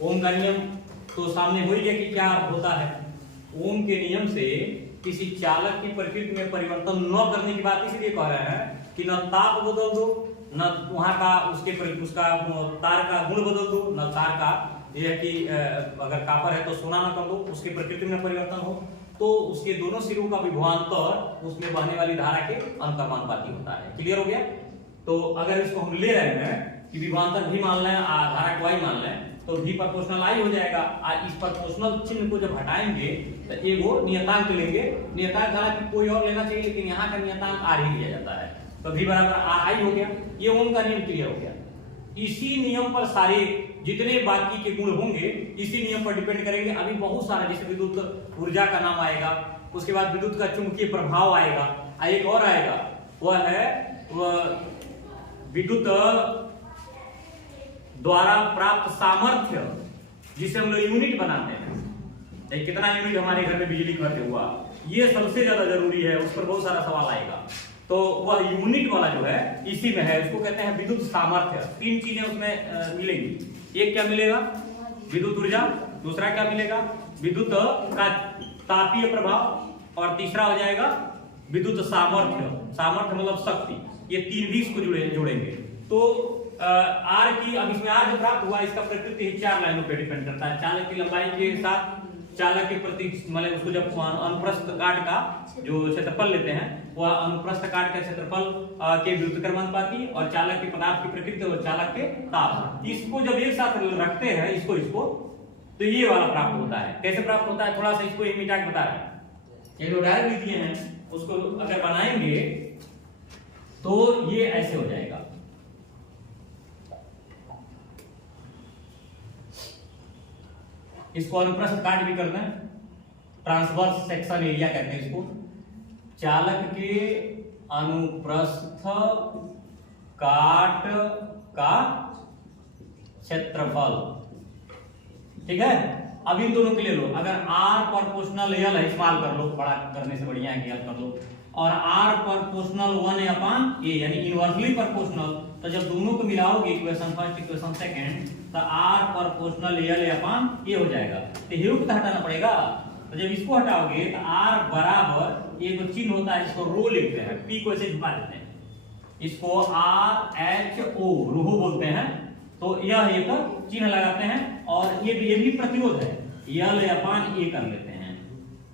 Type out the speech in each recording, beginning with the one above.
ओम का नियम तो सामने हो ही गया कि क्या होता है। ओम के नियम से किसी चालक की प्रकृति में परिवर्तन न करने की बात इसलिए कह रहे हैं कि न ताप बदल दो, न वहां का उसका तार का गुण बदल दो, न तार का यह है कि अगर कापर है तो सोना न कर दो, उसकी प्रकृति में परिवर्तन हो तो उसके दोनों सिरों का विभवांतर उसमें बहने वाली धारा के अनुक्रमानुपाती होता है। क्लियर हो गया। तो अगर इसको हम ले रहे हैं कि विभवांतर भी मान लें, धारा को आई मान लें, तो भी प्रोपोर्शनल आई हो जाएगा। इस प्रोपोर्शनल चिन्ह को जब हटाएंगे तो एगो नियतांक लेंगे। नियतांक हालांकि कोई और लेना चाहिए, लेकिन यहाँ का नियतांक आर ही लिया जाता है, तो भी बराबर आर आई हो गया। ये ओम का नियम क्लियर हो गया। इसी नियम पर सारे जितने बाकी के गुण होंगे इसी नियम पर डिपेंड करेंगे। अभी बहुत सारा, जैसे विद्युत ऊर्जा का नाम आएगा, उसके बाद विद्युत का चुंबकीय प्रभाव आएगा, एक और आएगा वह है विद्युत द्वारा प्राप्त सामर्थ्य, जिसे हम लोग यूनिट बनाते हैं। कितना यूनिट हमारे घर में बिजली खर्च हुआ, ये सबसे ज्यादा जरूरी है, उस पर बहुत सारा सवाल आएगा। तो वह यूनिट वाला जो है इसी में है, उसको कहते हैं विद्युत सामर्थ्य। तीन चीजें उसमें मिलेंगी। एक क्या मिलेगा, विद्युत ऊर्जा, दूसरा क्या मिलेगा, विद्युत का तापीय प्रभाव, और तीसरा हो जाएगा विद्युत सामर्थ्य। सामर्थ्य मतलब शक्ति। ये तीन भी इसको जोड़ेंगे। तो आर की, अब इसमें आर जो प्राप्त हुआ इसका प्रकृति 4 लाइनों पर डिपेंड करता है। चालक की लंबाई के साथ चालक के प्रति, मतलब उसको जब अनुप्रस्थ काट का जो क्षेत्रफल लेते हैं वह अनुप्रस्थ काट का क्षेत्रफल के व्युत्क्रमानुपाती, और चालक के पदार्थ की प्रकृति और चालक के ताप, इसको जब एक साथ रखते हैं इसको तो ये वाला प्राप्त होता है। कैसे प्राप्त होता है, थोड़ा सा इसको मिटा के बता रहे हैं। ये जो डायरेक्ट दिए हैं उसको अगर बनाएंगे तो ये ऐसे हो जाएगा। इसको अनुप्रस्थ काट भी कर दें, ट्रांसवर्स सेक्शन एरिया कहते हैं इसको। चालक के अनुप्रस्थ काट का क्षेत्रफल, ठीक है। अब इन दोनों के ले लो, अगर R प्रोपोर्शनल L है, इस्तेमाल कर लो, बड़ा करने से बढ़िया है कि L कर लो, और R प्रोपोर्शनल 1/A यानी इनवर्सली प्रोपोर्शनल, तो जब दोनों को मिलाओगे इक्वेशन फर्स्ट इक्वेशन सेकंड, तो R प्रोपोर्शनल L/A हो जाएगा। तो हेयू को हटाना पड़ेगा, तो जब इसको हटाओगे तो R बराबर एक चिन्ह होता है, इसको रो लिखते हैं, P को ऐसे झुका देते हैं, इसको RHO रोहो बोलते हैं। तो यह एक चिन्ह लगाते हैं, और ये भी प्रतिरोध है, L/A कर लेते हैं।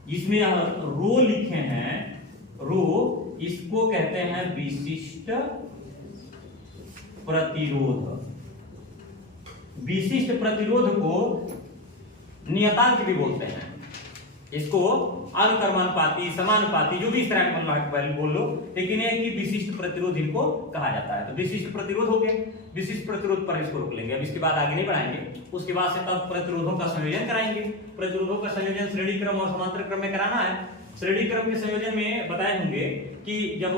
जिसमें यह रो लिखे हैं, रो इसको कहते हैं विशिष्ट प्रतिरोध। विशिष्ट प्रतिरोध को नियतांक भी बोलते हैं, इसको अनुक्रमानुपाती, समानुपाती, जो भी इस तरह का वैल्यू बोल लो, लेकिन यह कि विशिष्ट प्रतिरोध इनको कहा जाता है। तो विशिष्ट प्रतिरोध हो गए, विशिष्ट प्रतिरोध पर इसको रोक लेंगे। अब इसके बाद आगे नहीं बढ़ाएंगे, उसके बाद से तब प्रतिरोधों का संयोजन कराएंगे। प्रतिरोधों का संयोजन श्रेणी क्रम और समांतर क्रम में कराना है। श्रेणी क्रम के संयोजन में बताए होंगे कि जब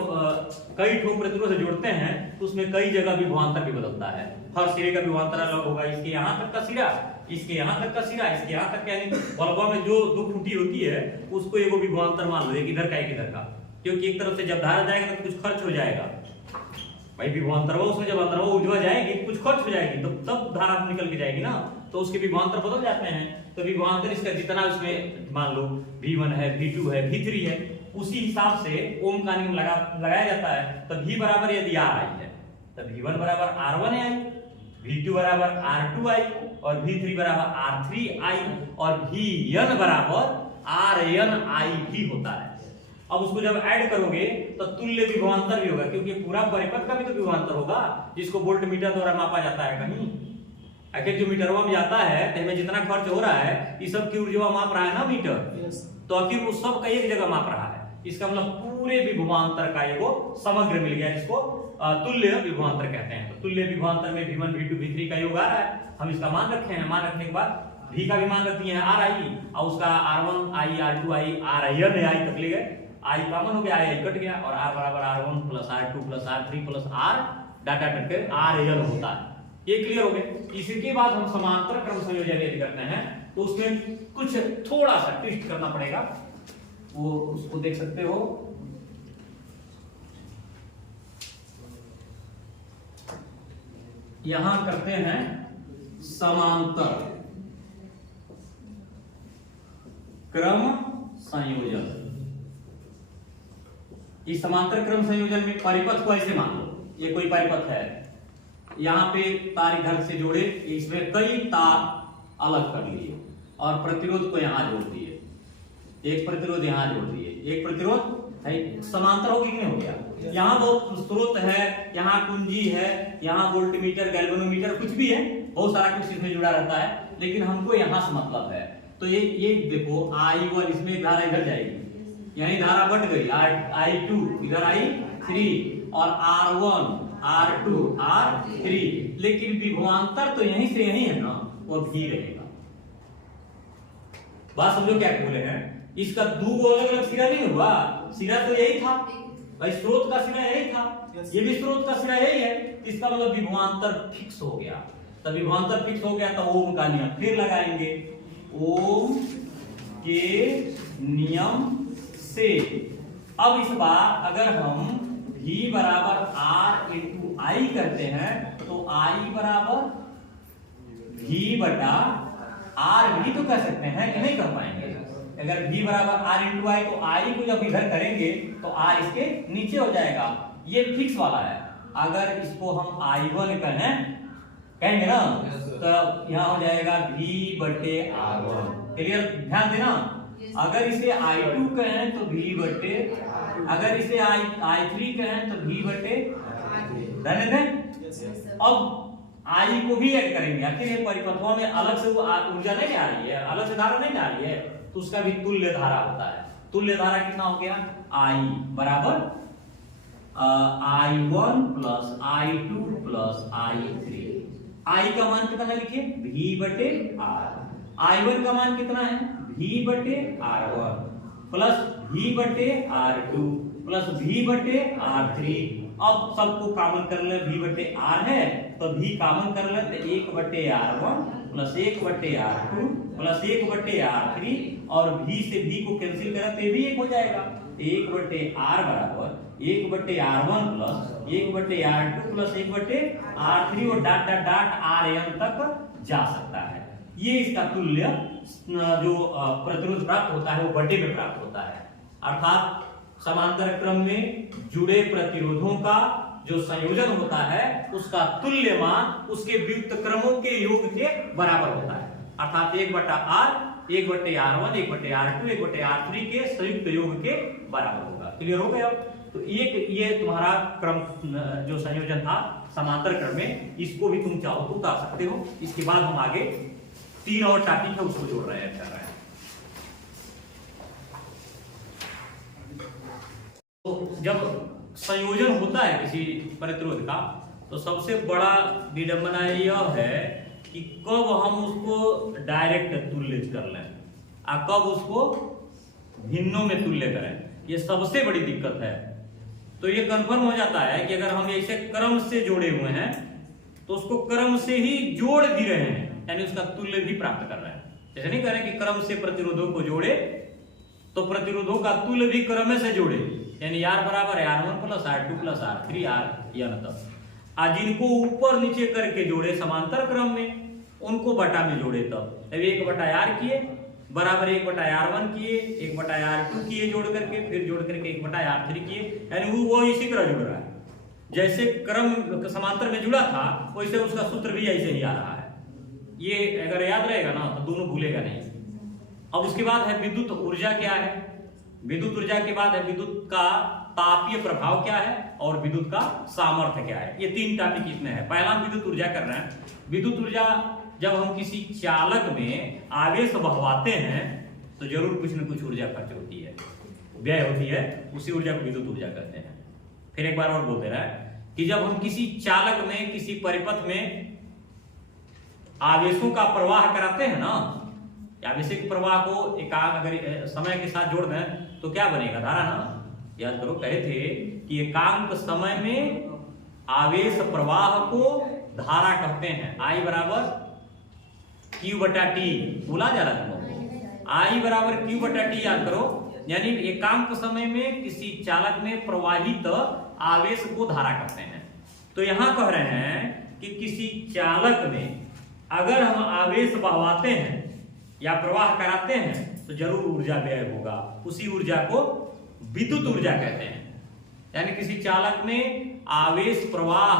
कई ठोक प्रतिरोध जोड़ते हैं तो उसमें कई जगह विभवांतर भी बदलता है। हर सिरे का विभवांतर अलग होगा, इसके यहाँ तक का सिरा, इसके यहाँ तक का सिरा, इसके यहाँ तक, यानी बल्बा में जो 2 खूंटी होती है उसको एगो विभवांतर मान लो, एक इधर का एक इधर का, क्योंकि एक तरफ से जब धारा जाएगा तो कुछ खर्च हो जाएगा भाई, विभवांतर उसमें जब अंदर वो उजवा जाएगी कुछ खर्च हो जाएगी, तब धारा निकल के जाएगी ना, तो उसके विभवांतर बदल जाते हैं। तो विभवांतर इसका जितना उसमें मान लो V1 है, V2 है, V3 है, उसी हिसाब से ओम का नियम लगाया जाता है। तो V बराबर यदि R आई है तो V1 बराबर R1 आई, V2 बराबर R2 आई, और V3 बराबर R3 आई, और Vn बराबर Rn आई भी होता है। अब उसको जब ऐड करोगे तो तुल्य विभवांतर भी होगा, क्योंकि पूरा परिपथ का भी तो विभवांतर होगा, जिसको वोल्ट मीटर द्वारा मापा जाता है। कहीं आखिर जो मीटरवा में जाता है तो हमें जितना खर्च हो रहा है ये सब की ऊर्जा माप रहा है ना मीटर, तो आखिर वो सब का एक जगह माप रहा है। इसका मतलब पूरे विभवांतर का एगो समग्र मिल गया, जिसको तुल्य विभवांतर कहते हैं। तो तुल्य विभवांतर में V1 V2 V3 का योग आ रहा है, हम इसका मान रखे हैं। मान रखने के बाद V का भी मान रख दिए हैं R आई, और उसका R1 आई, R2 आई, Rn आई तक ले गए, I कॉमन हो गया, I कट गया, और R बराबर R1 plus R2 plus R3 plus R data cut के Rn होता है। ये क्लियर हो गया। इसके बाद हम समांतर क्रम संयोजन यदि करते हैं तो उसमें कुछ थोड़ा सा ट्विस्ट करना पड़ेगा, वो उसको देख सकते हो। यहां करते हैं समांतर, क्रम संयोजन। इस समांतर क्रम संयोजन में परिपथ को ऐसे मान लो, ये कोई परिपथ है, यहाँ पे तार इधर से जोड़े, इसमें कई तार अलग कर लिए और प्रतिरोध को यहाँ जोड़ दिए, एक प्रतिरोध यहाँ जोड़ दिए, एक प्रतिरोध है, समांतर हो गया, हो गया। यहाँ वो स्रोत है, यहाँ कुंजी है, यहाँ वोल्टमीटर, गैल्वेनोमीटर, कुछ भी है, बहुत सारा कुछ इसमें जुड़ा रहता है, लेकिन हमको यहाँ से मतलब है। तो ये देखो I1, इसमें धारा इधर जाएगी, यानी धारा बढ़ गई, I2 इधर I3 और R1 R2 R3, लेकिन विभवांतर तो यहीं से यहीं है ना, वो भी रहेगा। बात समझो क्या बोले हैं, इसका दो अलग अलग सिरा नहीं हुआ, सिरा तो यही था भाई, स्रोत का सिरा यही था, ये भी स्रोत का सिरा यही है, इसका मतलब विभवांतर फिक्स हो गया। तो विभवांतर फिक्स हो गया तो ओम का नियम फिर लगाएंगे, ओम के नियम से। अब इस बार अगर हम V बराबर R इंटू आई करते हैं तो I बराबर V बटा R भी तो कर सकते हैं कि नहीं कर पाएंगे। अगर V बराबर R इंटू आई तो I को जब इधर करेंगे तो R इसके नीचे हो जाएगा, ये फिक्स वाला है। अगर इसको हम I1 कहेंगे ना तो यहाँ हो जाएगा V बटे R1। क्लियर, ध्यान देना। अगर इसे I2 कहें तो V बटे, अगर इसे I3 कहें तो V बटे, रहने दें। अब I को भी ऐड करेंगे, आखिर ये परिपथों में अलग से ऊर्जा नहीं आ रही है, अलग से धारा नहीं आ रही है, तो उसका भी तुल्य धारा होता है। तुल्य धारा कितना हो गया, I बराबर I1 plus I2 plus I3। I का मान कितना लिखिए, V बटे R। I1 का मान कितना है, V बटे R1 प्लस V बटे R2 प्लस V बटे R3। अब सबको कॉमन कर ले, V बटे R है तो V कॉमन कर ले, तो 1 बटे R1 प्लस 1 बटे R2 प्लस 1 बटे R3, और V से V को कैंसिल करें तो ये भी 1 हो जाएगा। 1 बटे R बराबर 1 बटे R1 प्लस 1 बटे R2 प्लस 1 बटे R3, और डाट डाट डाट Rn तक जा सकता है। ये इसका तुल्य जो प्रतिरोध प्राप्त होता है वो बटे में प्राप्त होता है, अर्थात समांतर क्रम में जुड़े प्रतिरोधों का जो संयोजन होता है उसका तुल्य मान उसके व्युत्क्रम क्रमों के योग के बराबर होता है, अर्थात 1 बटा R, 1 बटे R1, 1 बटे R2, 1 बटे R3 के संयुक्त योग के बराबर होगा। क्लियर हो गया? तो एक ये तुम्हारा क्रम जो संयोजन था समांतर क्रम में, इसको भी तुम चाहो तो उतार सकते हो। इसके बाद हम आगे 3 और टॉपिक है उसको जोड़ रहे हैं, कर रहे हैं। तो जब संयोजन होता है किसी प्रतिरोध का तो सबसे बड़ा विडंबना यह है कि कब हम उसको डायरेक्ट तुल्य कर लें और कब उसको भिन्नों में तुल्य करें, ये सबसे बड़ी दिक्कत है। तो ये कंफर्म हो जाता है कि अगर हम ऐसे क्रम से जोड़े हुए हैं तो उसको क्रम से ही जोड़ भी रहे हैं, यानी उसका तुल्य भी प्राप्त कर रहे हैं। जैसे नहीं कह रहे कि क्रम से प्रतिरोधों को जोड़े तो प्रतिरोधों का तुल्य भी क्रम से जोड़े, यानी R बराबर है R1 plus R2 plus R3 R, जिनको ऊपर नीचे करके जोड़े समांतर क्रम में उनको बटा में जोड़े, तब 1 बटा R किए बराबर 1 बटा R1 किए, 1 बटा R2 किए जोड़ करके, फिर जोड़ करके 1 बटा R3 किए, यानी वो इसी तरह जुड़ रहा है। जैसे क्रम समांतर में जुड़ा था वैसे उसका सूत्र भी ऐसे ही आ रहा है। ये अगर याद रहेगा ना तो दोनों भूलेगा नहीं। अब उसके बाद है विद्युत ऊर्जा क्या है, विद्युत ऊर्जा के बाद है विद्युत का तापीय प्रभाव क्या है और विद्युत का सामर्थ्य क्या है। ये 3 टॉपिक इसमें है। पहला हम विद्युत ऊर्जा कर रहे हैं। विद्युत ऊर्जा जब हम किसी चालक में आवेश बहवाते हैं तो जरूर कुछ न कुछ ऊर्जा खर्च होती है, व्यय होती है, उसी ऊर्जा को विद्युत ऊर्जा कहते हैं। फिर एक बार और बोलते रहे कि जब हम किसी चालक में किसी परिपथ में आवेशों का प्रवाह कराते हैं ना, आवेशिक प्रवाह को अगर समय के साथ जोड़ दें तो क्या बनेगा, धारा ना। याद करो, कहे थे कि एकांक समय में आवेश प्रवाह को धारा कहते हैं। I बराबर Q बटा T, भूला जा रहा था। I बराबर Q बटा T याद करो, यानी एकांक समय में किसी चालक में प्रवाहित आवेश को धारा कहते हैं। तो यहां कह रहे हैं कि किसी चालक में अगर हम आवेश बहवाते हैं या प्रवाह कराते हैं तो जरूर ऊर्जा व्यय होगा। उसी ऊर्जा को विद्युत ऊर्जा कहते हैं। यानी किसी चालक में आवेश प्रवाह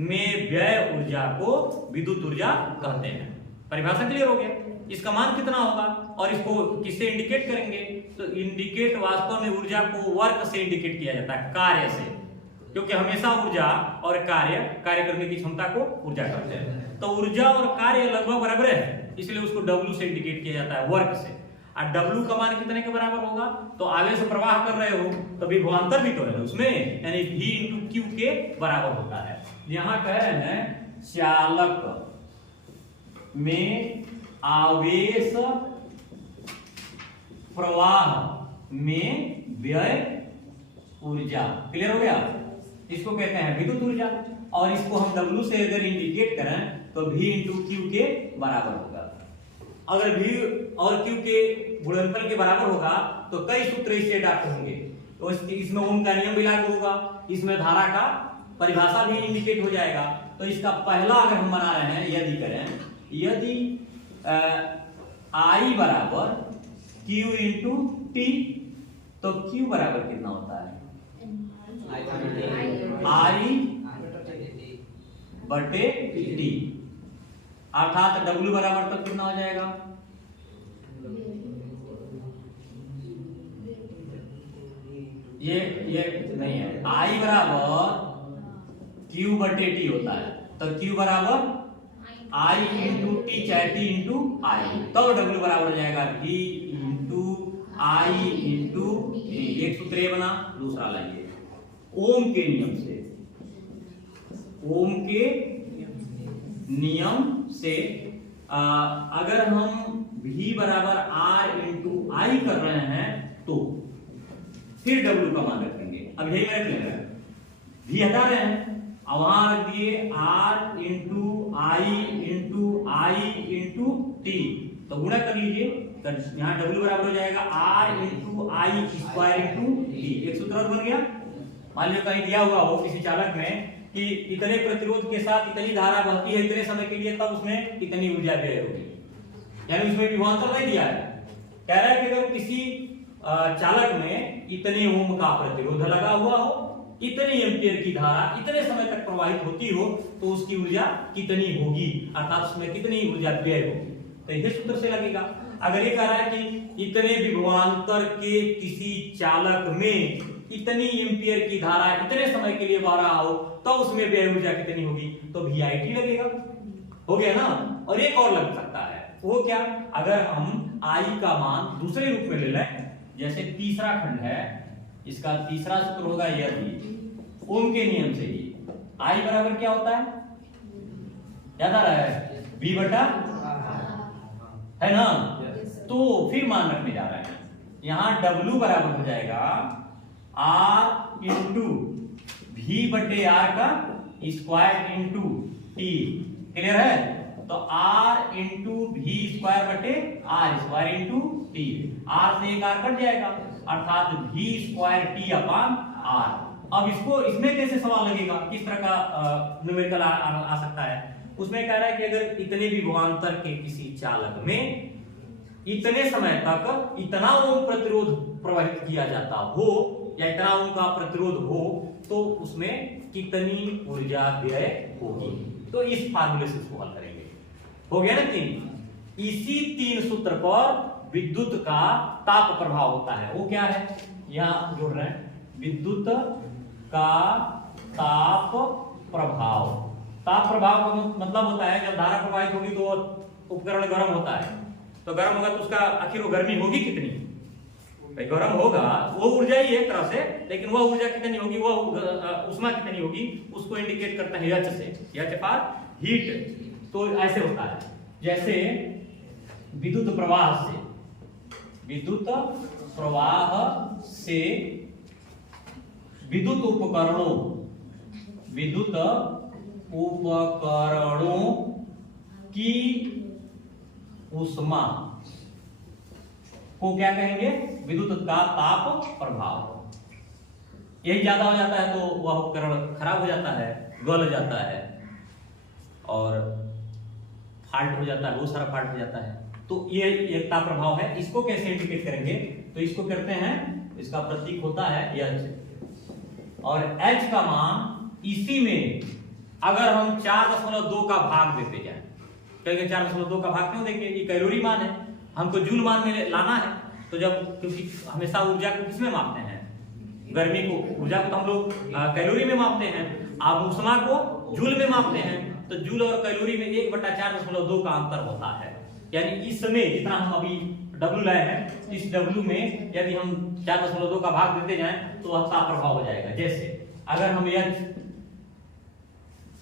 में व्यय ऊर्जा को विद्युत ऊर्जा कहते हैं। परिभाषा क्लियर हो गया। इसका मान कितना होगा और इसको किससे इंडिकेट करेंगे? तो इंडिकेट वास्तव में ऊर्जा को वर्क से इंडिकेट किया जाता है, कार्य से, क्योंकि हमेशा ऊर्जा और कार्य करने की क्षमता को ऊर्जा कहते हैं। तो ऊर्जा और कार्य लगभग बराबर है, इसलिए उसको W से इंडिकेट किया जाता है, वर्क से। और W का मान कितने के बराबर होगा? तो आवेश प्रवाह कर रहे हो तो विभवांतर भी तो है उसमें, यानी V × Q के बराबर होता है। यहां कह रहे हैं चालक में आवेश प्रवाह में व्यय ऊर्जा। क्लियर हो गया? इसको कहते हैं विद्युत ऊर्जा। और इसको हम W से अगर इंडिकेट करें तो V × Q के बराबर होगा। अगर V और Q के गुणनफल के बराबर होगा तो कई सूत्र इससे प्राप्त होंगे। तो इसमें ओम का नियम भी लागू होगा, इसमें धारा का परिभाषा भी इंडिकेट हो जाएगा। तो इसका पहला अगर हम बना रहे हैं, यदि करें, यदि I बराबर Q × T, तो Q बराबर कितना होता है? I बटे T, अर्थात W बराबर तब कितना हो जाएगा? ये नहीं है। I बराबर Q बटे T होता है, तो Q बराबर I × T चाहे T × I, तब W बराबर हो जाएगा V × I × T। एक सूत्र ये बना। दूसरा लाइए ओम के नियम से। ओम के नियम से अगर हम V बराबर R × I कर रहे हैं तो फिर W का मान रखेंगे। अब यही रख लेंगे, V हटा रहे हैं, अब वहां रख दिए R × I × T, तो गुणा कर लीजिए, तो यहाँ W बराबर हो जाएगा R × I² × T। एक सूत्र और बन गया। मान लीजिए कहीं दिया हुआ हो किसी चालक में कि इतने प्रतिरोध के साथ इतनी धारा बहती है इतने समय के लिए, तब उसमें इतनी ऊर्जा व्यय होगी, यानी उसमें विभवांतर नहीं दिया है। कह रहा है कि अगर किसी चालक में इतने ओम का प्रतिरोध लगा हुआ हो, इतने एम्पियर की धारा इतने समय तक प्रवाहित होती हो, तो उसकी ऊर्जा कितनी होगी, अर्थात उसमें कितनी ऊर्जा व्यय होगी। तो यह सूत्र से लगेगा। अगर ये कह रहा है कि इतने विभवांतर के किसी चालक में इतनी एम्पियर की धारा इतने समय के लिए बह रहा हो, तो उसमें व्यय ऊर्जा कितनी होगी, तो VIT लगेगा। हो गया ना। और एक और लग सकता है, वो क्या? अगर हम I का मान दूसरे रूप में ले लें, जैसे तीसरा खंड है, इसका तीसरा सूत्र होगा यदि ओम के नियम से ही I बराबर क्या होता है? याद आ रहा है? V बटा है ना। तो फिर मान रखने जा रहे हैं, यहां W बराबर हो जाएगा R × V बटे R का स्क्वायर × T। क्लियर है? तो R × V² बटे R² × T। R से एक R कट जाएगा, अर्थात V² T/R। अब इसको इसमें कैसे सवाल लगेगा, किस तरह का न्यूमेरिकल आ सकता है? उसमें कह रहा है कि अगर इतने विभवांतर के किसी चालक में इतने समय तक इतना ओम प्रतिरोध प्रवाहित किया जाता हो या इतना ओम का प्रतिरोध हो, तो उसमें कितनी ऊर्जा व्यय होगी। तो इस फार्मूले से इसको हल करेंगे। हो गया ना 3। इसी 3 सूत्र पर विद्युत का ताप प्रभाव होता है। वो क्या है, यहां जोड़ रहे हैं, विद्युत का ताप प्रभाव। ताप प्रभाव का मतलब होता है जब धारा प्रवाहित होगी तो उपकरण गर्म होता है, तो गर्म होगा तो उसका आखिर वो गर्मी होगी कितनी? भाई गर्म होगा, वो ऊर्जा ही है एक तरह से, लेकिन वह ऊर्जा कितनी होगी, वो उष्मा कितनी होगी, उसको इंडिकेट करते हैं H से, H फॉर हीट। तो ऐसे होता है जैसे विद्युत प्रवाह से विद्युत उपकरणों की ऊष्मा को क्या कहेंगे? विद्युत का ताप प्रभाव। यही ज्यादा हो जाता है तो वह उपकरण खराब हो जाता है, गल जाता है और फाल्ट हो जाता है, बहुत सारा फाल्ट हो जाता है। तो ये एकता प्रभाव है। इसको कैसे इंडिकेट करेंगे? तो इसको करते हैं, इसका प्रतीक होता है H, और H का मान इसी में अगर हम 4.2 का भाग देते जाए, कहेंगे 4.2 का भाग क्यों देंगे? ये कैलोरी मान है, हमको जूल मान में लाना है। तो जब, क्योंकि हमेशा ऊर्जा को किसमें मापते हैं? गर्मी को, ऊर्जा को तो हम लोग कैलोरी में मापते हैं, आप ऊष्मा को जूल में मापते हैं। तो जूल और कैलोरी में 1/4.2 का अंतर होता है। यानी इस समय जितना हम अभी W लाए हैं, इस W में यदि हम 4.2 का भाग देते जाएं तो वह ताप प्रभाव हो जाएगा। जैसे अगर हम H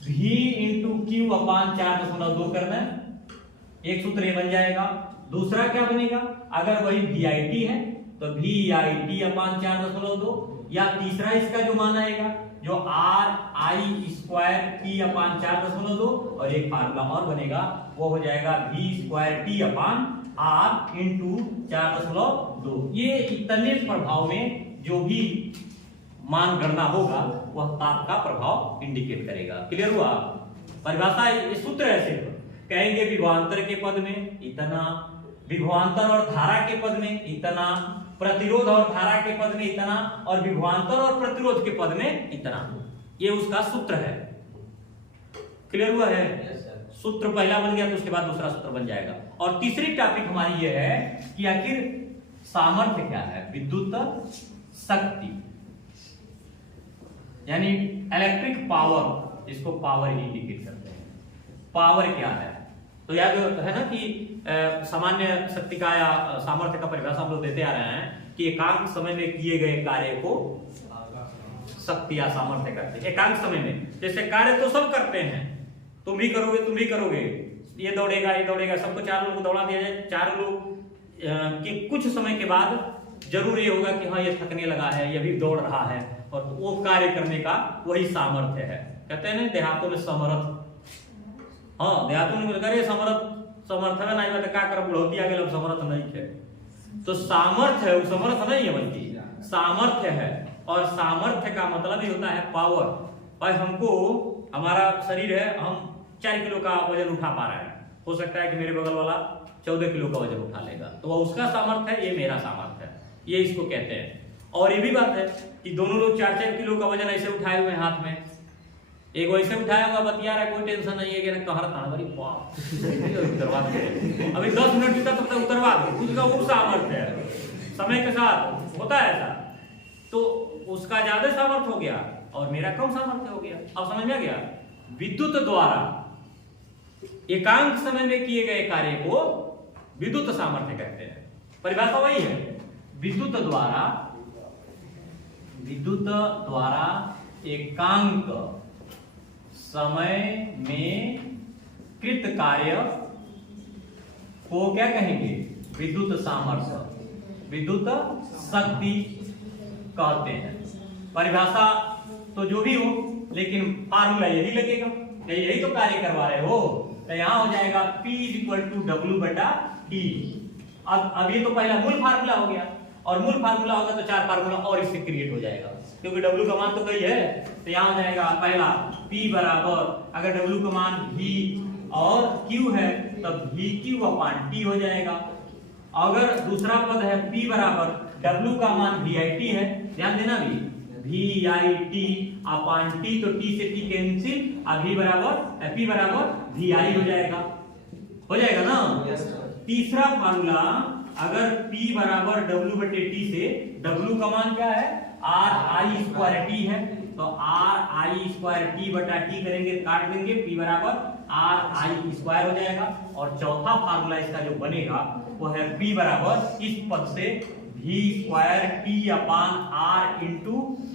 V × Q/4.2 कर दें, एक सूत्र ये बन जाएगा। दूसरा क्या बनेगा? अगर वही VIT है तो VIT/4.2, या तीसरा इसका जो मान आएगा जो RI²T/4.2, और एक फार्मूला और बनेगा, वो हो जाएगा V²T/R × 4.2। ये इतने प्रभाव में जो भी मान गणना होगा वह ताप का प्रभाव इंडिकेट करेगा। क्लियर हुआ? परिभाषा ये सूत्र है, सिर्फ कहेंगे विभवांतर के पद में इतना, विभवांतर और धारा के पद में इतना, प्रतिरोध और धारा के पद में इतना, और विभवांतर और प्रतिरोध के पद में इतना। ये उसका सूत्र है। क्लियर हुआ है? सूत्र पहला बन गया तो उसके बाद दूसरा सूत्र बन जाएगा। और तीसरी टॉपिक हमारी ये है कि आखिर सामर्थ्य क्या है? विद्युत शक्ति, यानी इलेक्ट्रिक पावर, इसको पावर ही इंडिकेट करते हैं। पावर क्या है? तो याद है ना कि सामान्य शक्ति का या सामर्थ्य का परिभाषा हम लोग देते आ रहे हैं कि एकांक समय में किए गए कार्य को शक्ति या सामर्थ्य करते हैं। एकांक समय में, जैसे कार्य तो सब करते हैं, तुम भी करोगे, तुम भी करोगे, ये दौड़ेगा, ये दौड़ेगा, सबको 4 लोगों को दौड़ा दिया जाए, 4 लोग के कुछ समय के बाद जरूर ये होगा कि हाँ ये थकने लगा है, ये भी दौड़ रहा है, और वो कार्य करने का वही सामर्थ्य है। कहते हैं ना देहातों में समर्थ, हाँ देहातों में करे समर्थ, समर्थ है नहीं बता क्या कर बुढ़ौती आगे लोग समर्थ नहीं है। तो सामर्थ्य है, वो समर्थ नहीं है बल्कि सामर्थ्य है। और सामर्थ्य का मतलब ही होता है पावर। और हमको, हमारा शरीर है, हम 4 किलो का वजन उठा पा रहे हैं, हो सकता है कि मेरे बगल वाला 14 किलो का वजन उठा लेगा, तो वह उसका सामर्थ्य है, ये मेरा सामर्थ्य है, ये इसको कहते हैं। और ये भी बात है कि दोनों लोग 4-4 किलो का वजन ऐसे उठाए हुए हाथ में, एक वैसे उठाया हुआ बतिया रहा है, कोई टेंशन नहीं है कि ना कह रहा था बड़ी उतरवा दे, अभी 10 मिनट बीता तब तक उतरवा दो, उसका वो सामर्थ्य है। समय के साथ होता है ऐसा, तो उसका ज्यादा सामर्थ्य हो गया और मेरा कम सामर्थ्य हो गया। अब समझ में आ गया? विद्युत द्वारा एकांक समय में किए गए कार्य को विद्युत सामर्थ्य कहते हैं। परिभाषा वही है, विद्युत द्वारा एकांक समय में कृत कार्य को क्या कहेंगे? विद्युत सामर्थ्य, विद्युत शक्ति कहते हैं। परिभाषा तो जो भी हो, लेकिन फार्मूला यही लगेगा, यही तो कार्य करवा रहे हो, तो यहां हो जाएगा P = W/T। अब ये तो पहला मूल फार्मूला हो गया, और मूल फार्मूला होगा तो 4 फार्मूला और इससे क्रिएट हो जाएगा, क्योंकि W का मान तो कई है, तो यहां हो जाएगा पहला P बराबर, अगर W का मान V और Q है तब VQ/T हो जाएगा। अगर दूसरा पद है P बराबर, W का मान VIT है, ध्यान देना भी, VIT/T, तो T से T कैंसिल, P बराबर VI हो जाएगा ना। तीसरा फार्मूला, अगर P बराबर W/T से, W का मान क्या है? RI²T है, तो RI²T/T करेंगे, काट देंगे, P बराबर RI² हो जाएगा। और चौथा फार्मूला इसका जो बनेगा वो है P बराबर, इस पद से V²T/R × T,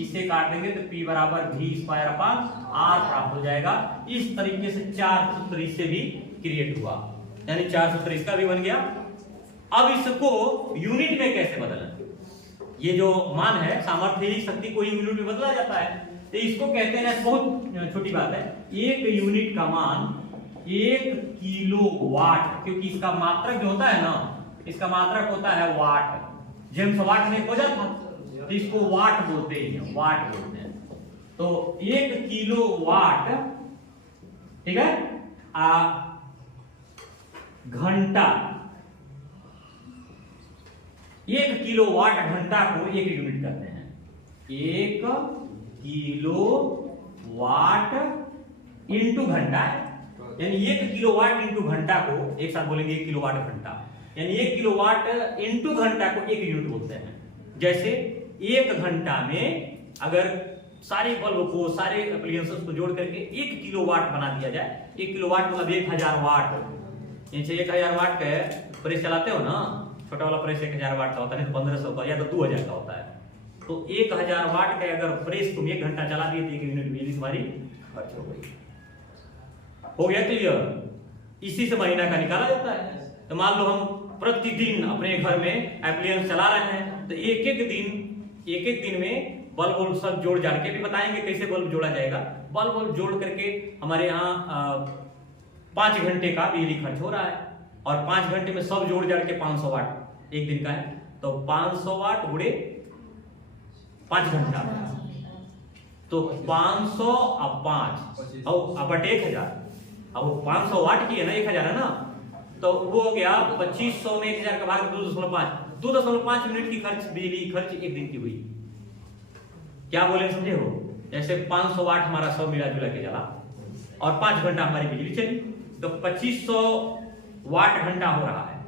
इसे काट देंगे तो P बराबर V²/R प्राप्त हो जाएगा। इस तरीके से 4 सूत्र इससे भी क्रिएट हुआ, यानी 4 सूत्र इसका भी बन गया। अब इसको यूनिट में कैसे बदलें? ये जो मान है सामर्थ्य ही शक्ति को यूनिट में बदला जाता है, तो इसको कहते हैं, बहुत छोटी बात है, 1 यूनिट का मान 1 किलोवाट, क्योंकि इसका मात्रक जो होता है ना, इसका मात्रक होता है वाट। जेम्स वाट ने खोजा था, तो इसको वाट बोलते हैं, वाट बोलते हैं। तो 1 किलोवाट, ठीक है, घंटा 1 किलोवाट घंटा को 1 यूनिट करते हैं। 1 किलोवाट इंटू घंटा है, यानी 1 किलोवाट इंटू घंटा को एक साथ बोलेंगे 1 किलोवाट घंटा, यानी 1 किलोवाट इंटू घंटा को 1 यूनिट बोलते हैं। जैसे 1 घंटा में अगर सारे बल्ब को, सारे एप्लीकेशंस को जोड़ करके 1 किलोवाट बना दिया जाए, 1 किलोवाट मतलब 1000 वाट, जैसे 1000 वाट का प्रेस चलाते हो ना, छोटा वाला प्रेस 1000 वाट का होता है, 1500 का या तो 2000 का होता है। तो 1000 वाट का अगर प्रेस तुम 1 घंटा चला दिए तो 1 यूनिट बिजली तुम्हारी खर्च हो गई। हो गया क्लियर? इसी से महीना का निकाला जाता है। तो मान लो हम प्रतिदिन अपने घर में एप्लियंस चला रहे हैं, तो एक एक दिन में बल्ब सब जोड़ जाड़ के भी बताएंगे कैसे बल्ब जोड़ा जाएगा। बल्ब जोड़ करके हमारे यहाँ 5 घंटे का बिजली खर्च हो रहा है, और 5 घंटे में सब जोड़ जाड़ के 500 वाट एक दिन का है, तो 500 वाट गुणे 5 घंटा, तो 500 अब 5 और बटे 1000, अब 500 वाट की है ना, 1000 है ना, तो वो हो गया 2500 में 1000 का भाग 2.5 यूनिट की खर्च, बिजली खर्च एक दिन की हुई। क्या बोले समझे हो? जैसे 500 वाट हमारा सब मिला जुला के चला और 5 घंटा हमारी बिजली चली, तो 2500 वाट घंटा हो रहा है,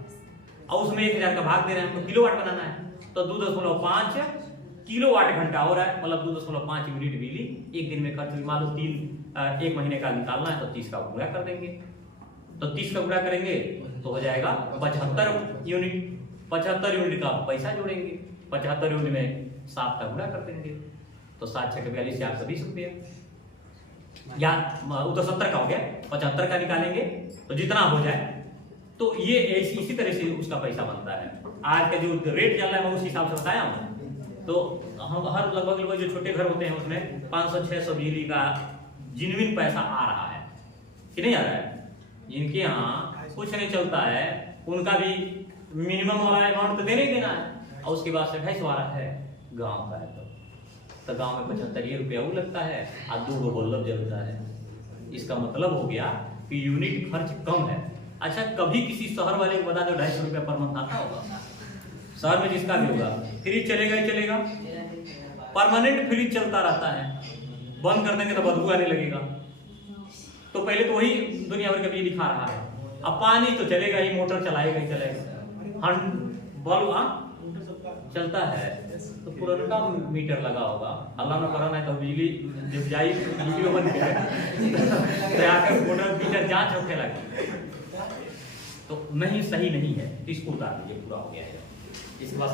और उसमें 1000 का भाग दे रहे हैं, तो किलोवाट बनाना है, तो 2.5 किलोवाट घंटा हो रहा है, मतलब 2.5 यूनिट बिजली एक दिन में खर्च हुई। मान लो 1 महीने का निकालना है तो 30 का गुणा कर देंगे, तो 30 का गुणा करेंगे तो हो जाएगा 75 यूनिट। 75 यूनिट का पैसा जोड़ेंगे, 75 यूनिट में 7 का गुणा कर देंगे, तो 7 6 42 420 रुपया, या वो तो 70 का हो गया, 75 का निकालेंगे तो जितना हो जाए, तो ये इसी तरह से उसका पैसा बनता है। आज का जो रेट चल रहा है मैं उस हिसाब से बताया हूँ। तो हम हर लगभग जो छोटे घर होते हैं उसमें 500-600 बिजली का जिन्विन पैसा आ रहा है कि नहीं आ रहा है। जिनके यहाँ कुछ नहीं चलता है उनका भी मिनिमम वाला अमाउंट तो देना ही देना है, और उसके बाद 28 वाला है गांव का है, तो गांव में 75 रुपया वो लगता है और 2 बल्ब जलता है। इसका मतलब हो गया कि यूनिट खर्च कम है। अच्छा, कभी किसी शहर वाले को बता दो 250 रुपया पर मंथ आता होगा? शहर में जिसका भी होगा, फ्रिज चलेगा ही चलेगा, परमानेंट फ्रिज चलता रहता है, बंद कर देंगे तो बदबू आने लगेगा। तो पहले तो वही दुनिया भर का बिजली दिखा रहा है। अब पानी तो चलेगा ही, मोटर चलाएगा ही चलेगा, बल्ब चलता है, तो पुराना मीटर लगा होगा, अल्लाह ना कराना है तो बिजली जब जाई वीडियो बन के तो आकर मोटर मीटर जांच होने लगी, तो नहीं, सही नहीं है, इसको उतार दीजिए, पूरा हो गया है। इसके बाद